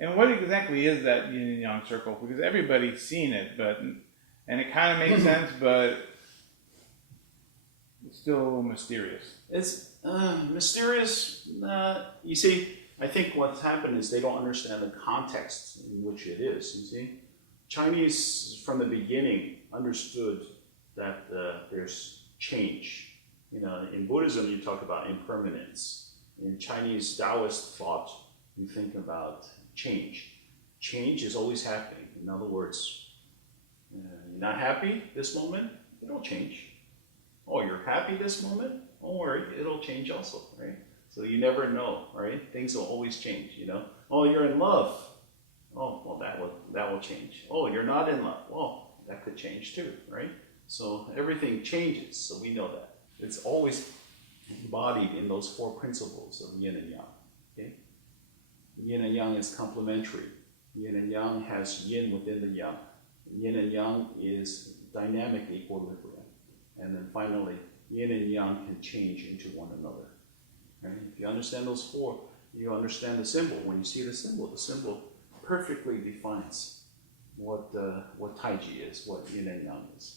And what exactly is that yin and yang circle? Because everybody's seen it, and it kind of makes sense, but it's still mysterious. It's mysterious. You see, I think what's happened is they don't understand the context in which it is. You see, Chinese from the beginning understood that there's change. You know, in Buddhism, you talk about impermanence. In Chinese Taoist thought, you think about change. Change is always happening. In other words, you're not happy this moment, it'll change. Oh, you're happy this moment? Don't worry, it'll change also, right? So you never know, right? Things will always change, you know? Oh, you're in love. Oh, well, that will change. Oh, you're not in love. Well, that could change too, right? So everything changes, so we know that. It's always embodied in those four principles of yin and yang, okay? Yin and yang is complementary. Yin and yang has yin within the yang. Yin and yang is dynamic equilibrium. And then finally, yin and yang can change into one another. Right? If you understand those four, you understand the symbol. When you see the symbol perfectly defines what Taiji is, what yin and yang is.